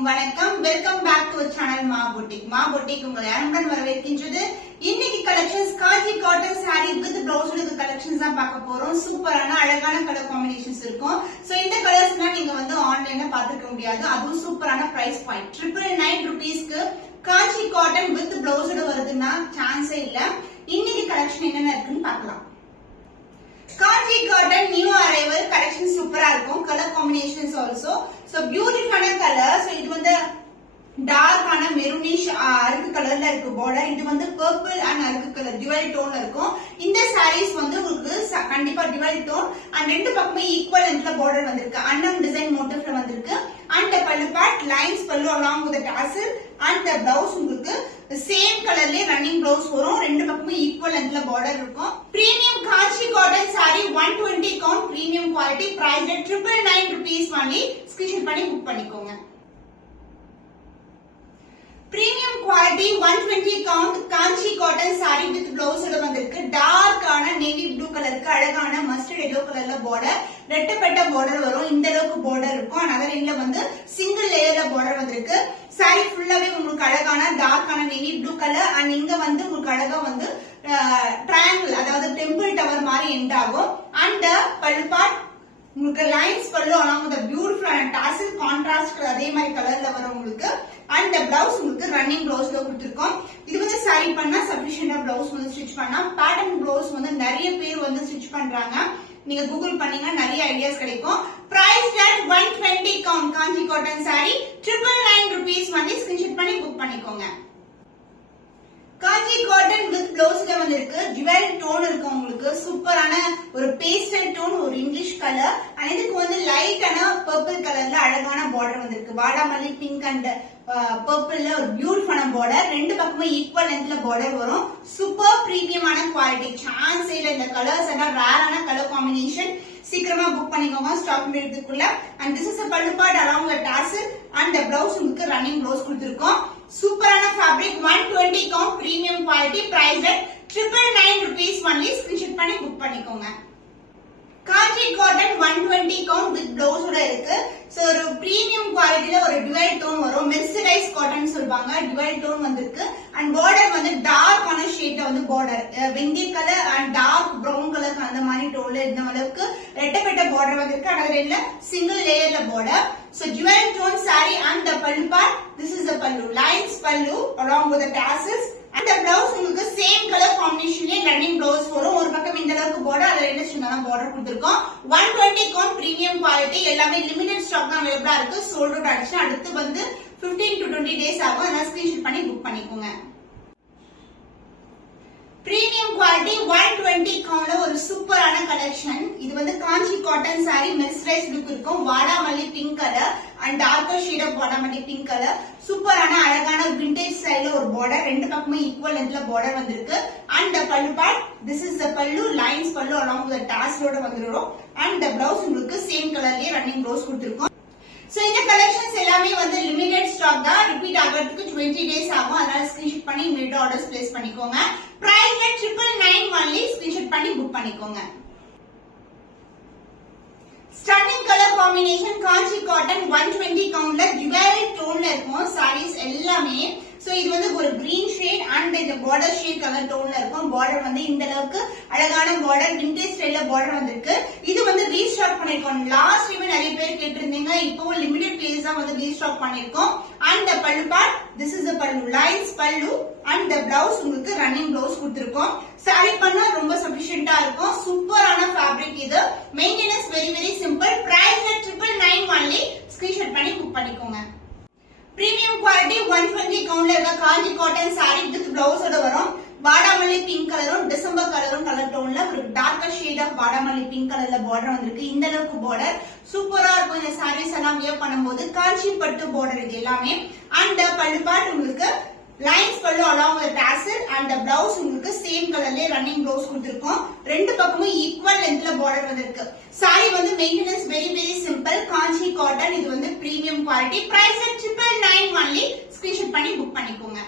அனைவருக்கும் வணக்கம். Welcome back to channel மா பொட்டிக் உங்களை அன்புடன் வரவேற்கின்றது. இன்னைக்கு collections Kanchi cotton sari with blouse collections தான் பார்க்க போறோம். சூப்பரான அழகான கலர் காம்பினேஷன்ஸ் இருக்கும். சோ இந்த கலர்ஸ்லாம் நீங்க வந்து ஆன்லைன்ல பாத்துக்க முடியாது. அதுவும் சூப்பரான பிரைஸ் பாயிண்ட் 999 ரூபீஸ்க்கு காஞ்சி காட்டன் வித் பிளவுஸ் வருதுன்னா சான்ஸே இல்ல. இன்னைக்கு கலெக்ஷன் என்னென்ன இருக்குன்னு பார்க்கலாம். Kanchi cotton new arrival collection சூப்பரா இருக்கும். கலர் காம்பினேஷன்ஸ் ஆல்சோ சோ பியூட்டிஃபுல்லான கலர். சோ இது வந்து டார்க்கான மெரூனிஷ் அருக்கு கலர்ல இருக்கு பார்டர். இது வந்து பர்பிள் அண்ட் அருக்கு கலர் டுவல் டோன்ல இருக்கும். இந்த சாரீஸ் வந்து உங்களுக்கு கண்டிப்பா டுவல் டோன் அண்ட் ரெண்டு பக்கமே ஈக்குவல் லென்த்ல பார்டர் வந்திருக்கு. அன்னம் டிசைன் மோட்டிவ்ல வந்திருக்கு. And pallu part lines pallu along with the tassel and the blouse உங்களுக்கு சேம் கலர்லயே ரன்னிங் blouse வரும். ரெண்டு பக்கமே ஈக்குவல் லென்த்ல பார்டர் இருக்கும். Premium Kanchi cotton sari 120 count premium quality price 999 rupees வாங்கி ஸ்கிரீன்ஷாட் பண்ணி புக் பண்ணிக்கோங்க. Premium quality 120 count Kanchi cotton sari with blouse வந்திருக்கு. டார்க்கான நேவி ப்ளூ கலருக்கு அழகான மஸ்டர்ட் எல்லோ கலர்ல பார்டர் ரெட்டப்பட்ட பார்டர் வரும். இந்த அளவுக்கு பார்டர் இருக்கும். அதர் எண்ட்ல வந்து சிங்கிள் லேயர்ல பார்டர் வந்திருக்கு. சாரி ஃபுல்லாவே உங்களுக்கு அழகான டார்க்கான நேவி ப்ளூ கலர் அண்ட் இங்க வந்து உங்களுக்கு அழகா வந்து ட்ரையாங்கிள் அதாவது டெம்பிள் டவர் மாதிரி எண்ட் ஆகும். அண்ட் பல்லு பார்ட் உங்களுக்கு lines pallu along with the beautiful and tassel contrast அதே மாதிரி கலர்ல வரும் உங்களுக்கு. அண்ட் பிளவுஸ் உங்களுக்கு ரன்னிங் பிளவுஸ்ல கொடுத்திருக்கோம். இது வந்து சாரி பண்ணா சஃபிஷியன்டா பிளவுஸ் வந்து ஸ்டிச் பண்ணா பேட்டர்ன் பிளவுஸ் வந்து நிறைய பேர் வந்து ஸ்டிச் பண்றாங்க. நீங்க கூகுள் பண்ணீங்கன்னா நிறைய ஐடியாஸ் கிடைக்கும். Price 120 count Kanchi cotton sorry 999 rupees வந்து ஸ்கிரீன்ஷாட் பண்ணி புக் பண்ணிக்கோங்க. காஞ்சி காட்டன் வித் பிளவுஸ்ல வந்திருக்கு. ஜுவல் டோன் இருக்கு உங்களுக்கு. சூப்பரான ஒரு பேஸ்டல் டோன் ஒரு இங்கிலீஷ் கலர் அண்ட் இதுக்கு வந்து லைட்டான பர்பிள் கலர்ல அழகான பார்டர் வந்திருக்கு. வாடாமல்லி பிங்க் அண்ட் பர்பிள்ல ஒரு பியூட்டிஃபுல்லான பார்டர். ரெண்டு பக்கமே ஈக்குவல் லென்த்ல பார்டர் வரும். சூப்பர் பிரீமியமான குவாலிட்டி சான்ஸ் இல்ல. இந்த கலர்ஸ் எல்லாம் ரேரான கலர் காம்பினேஷன். சீக்கிரமா புக் பண்ணிக்கோங்க ஸ்டாக் மீறதுக்குள்ள. And this is a pallu part along with tassel and the blouse உங்களுக்கு ரன்னிங் blouse கொடுத்திருக்கோம். சூப்பரான fabric 120 count premium quality price 999 rupees only screenshot பண்ணி புக் பண்ணிக்கோங்க. Kanchi cotton 120 count with blouse ஓட இருக்கு. சோ ஒரு பிரீமியம் குவாலிட்டில ஒரு டுவல் டோன் வரும். மெர்சரைஸ் காட்டன் சொல்வாங்க. டுவல் டோன் வந்திருக்கு. அண்ட் பார்டர் வந்து டார்க்கான ஷேட்ல வந்து பார்டர் வெந்தி colour and dark brown colour அந்த மாதிரி டோன்ல இந்த அளவுக்கு ரெட்டப்பட்ட பார்டர் வந்திருக்கு. அதனால சிங்கிள் லேயர்ல border. So jewel tone saree and the pallu part. This is the pallu. Lines pallu along with the tassels and the blouse உங்களுக்கு same color combination running blouse வரும். ஒரு பக்கம் இந்த அளவுக்கு border அதல என்ன சின்னதா border கொடுத்திருக்கோம். 120 கவுண்ட் premium quality எல்லாமே limited stock தான் அவேலபிளா இருக்கு. sold out ஆயிடுச்சு. அடுத்து வந்து 15 to 20 days ஆகும். அதனால ஸ்கிரீன்ஷாட் பண்ணி புக் பண்ணிக்கோங்க. பிரீமியம் குவாலிட்டி 120 கவுண்ட்ல ஒரு சூப்பரான கலெக்ஷன். இது வந்து Kanchi cotton sari mercerise look இருக்கும். வாடாமல்லி pink colour and darker shade of வாடாமல்லி பிங்க் கலர். சூப்பரான அழகான விண்டேஜ் ஸ்டைல்ல ஒரு பார்டர். ரெண்டு பக்கமே ஈக்குவல் லென்த்ல பார்டர் வந்திருக்கு. And the pallu part this is the பல்லு lines pallu along with the tassel ஓட வந்துரும். அண்ட் the blouse உங்களுக்கு சேம் கலர்லயே ரன்னிங் blouse கொடுத்திருக்கோம். சோ இந்த கலெக்ஷன்ஸ் எல்லாமே வந்து லிமிடெட் ஸ்டாக் தான். ரிப்பீட் ஆகிறதுக்கு 20 டேஸ் ஆகும். அதனால ஸ்கிரீன்ஷாட் பண்ணி இமிடியேட் ஆர்டர்ஸ் பிளேஸ் பண்ணிக்கோங்க. பிரைஸ் 999 ஒன்லி ஸ்கிரீன்ஷாட் பண்ணி புக் பண்ணிக்கோங்க. ஸ்டன்னிங் கலர் காம்பினேஷன் காஞ்சி காட்டன் 120 கவுண்ட்ல ஜுவல் டோன்ல இருக்கும் சாரீஸ் எல்லாமே. சோ இது வந்து ஒரு கிரீன் ஷேட் அண்ட் இந்த பார்டர் ஷேட் கலர் டோன்ல இருக்கும். பார்டர் வந்து இந்த அளவுக்கு அழகான பார்டர் விண்டேஜ் ஸ்டைல்ல பார்டர் வந்திருக்கு. இது வந்து ரீஸ்டாக் பண்ணிருக்கோம். லாஸ்ட் டைம் நிறைய பேர் கேட்டிருந்தீங்க. இப்போ லிமிடெட் பீஸ் தான் வந்து ரீஸ்டாக் பண்ணிருக்கோம். And the pallu part this is the பல்லு lines pallu and the blouse உங்களுக்கு ரன்னிங் blouse கொடுத்திருக்கோம். சாரி பண்ணா ரொம்ப சஃபிஷியன்ட்டா இருக்கும். சூப்பரான ஃபேப்ரிக் இது. Maintenance very simple. Price 999 only screenshot பண்ணி புக் பண்ணிக்கோங்க. பிரீமியம் குவாலிட்டி 120 கவுண்ட்ல இருக்க Kanchi cotton sari with blouse ஓட வரும். வாடாமல்லி பிங்க் கலரும் டிசம்பர் கலரும் கலர் டோன்ல ஒரு டார்க்கர் ஷேட் ஆஃப் வாடாமல்லி பிங்க் கலர்ல பார்டர் வந்திருக்கு. இந்த அளவுக்கு பார்டர் சூப்பரா இருக்கும். இந்த சாரீஸ் எல்லாம் வியர் பண்ணும்போது காஞ்சி பட்டு பார்டர் இது எல்லாமே. அண்ட் பல்லு பார்ட் உங்களுக்கு lines pallu along with tassel and the blouse உங்களுக்கு சேம் கலர்லயே ரன்னிங் blouse கொடுத்திருக்கோம். ரெண்டு பக்கமும் ஈக்குவல் லென்த்ல பார்டர் வந்திருக்கு. சாரி வந்து maintenance very simple. Kanchi cotton இது வந்து premium quality. Price 999 only screenshot பண்ணி புக் பண்ணிக்கோங்க.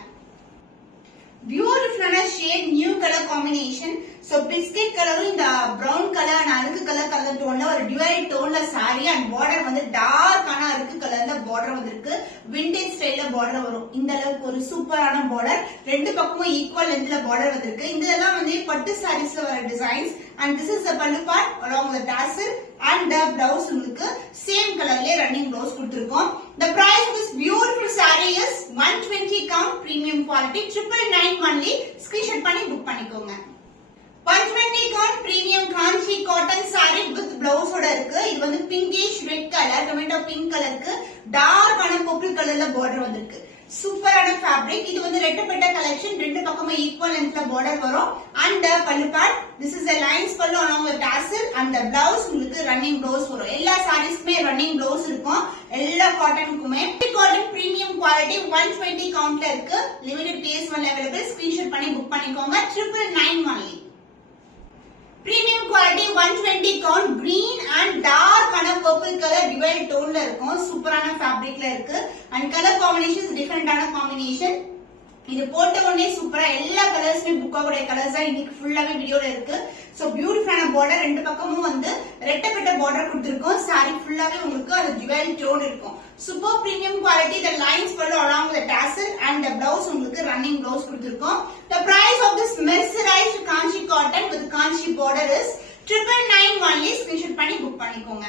பியூட்டிஃபுல்லான shade new colour combination. So biscuit கலரும் இந்த பிரவுன் கலர் அண்ட் அழுக்கு கலர் டோன்ல ஒரு டுவல் டோன்ல சாரி அண்ட் பார்டர் வந்து டார்க்கான அழுக்கு கலர்ல பார்டர் பார்டர் வந்திருக்கு. விண்டேஜ் ஸ்டைல்ல பார்டர் வரும். இந்த அளவுக்கு ஒரு சூப்பரான பார்டர். ரெண்டு பக்கமும் ஈக்குவல் லென்த்ல பார்டர் வந்திருக்கு. இதெல்லாம் வந்து பட்டு சாரீஸ்ல வர designs. And this is the pallu part along with the tassel and the blouse உங்களுக்கு same colorல running blouse கொடுத்திருக்கோம். The price of this beautiful saree is 120 count premium quality 999 only. Screenshot பண்ணி book பண்ணிக்கோங்க. 120 count premium kanchi cotton saree with blouse ஓட இருக்கு. இது வந்து pinkish red color, tomato pink கலருக்கு dark ஆன purple கலர்ல border வந்திருக்கு. சூப்பரான ஃபேப்ரிக். இது வந்து ரெட்டப்பட்ட கலெக்ஷன். ரெண்டு பக்கமும் ஈக்குவல் லென்த்ல border வரும். And pallu part, this is a lines pallu along with tassel and the blouse உங்களுக்கு running blouse வரும். எல்லா சாரீஸ்க்குமே running blouse இருக்கும். எல்லா காட்டனுக்குமே காட்டன் பிரீமியம் குவாலிட்டி 120 கவுண்ட்ல இருக்கு. Limited piece one available. Screenshot பண்ணி புக் பண்ணிக்கோங்க. 999 only. Premium quality 120 count green and dark and purple color dual tone ல இருக்கும். சூப்பரான ஃபேப்ரிக்ல இருக்கு. and color combinations different ஆன combination. இது போட்ட உடனே சூப்பரா எல்லா கலர்ஸ்மே புக் ஆகக்கூடிய கலர்ஸ் தான் இன்னைக்கு ஃபுல்லாவே வீடியோல இருக்கு. சோ பியூட்டிஃபுல்லான பார்டர். ரெண்டு பக்கமும் வந்து ரெட்டப்பட்ட பார்டர் கொடுத்திருக்கோம். saree ஃபுல்லாவே உங்களுக்கு அது dual tone இருக்கும். Super premium quality. the lines follow along with the tassel and the blouse உங்களுக்கு running blouse கொடுத்திருக்கோம். the price of this mercerized kanchi cotton with kanchi border is 999 only. Screenshot பண்ணி book பண்ணிக்கோங்க.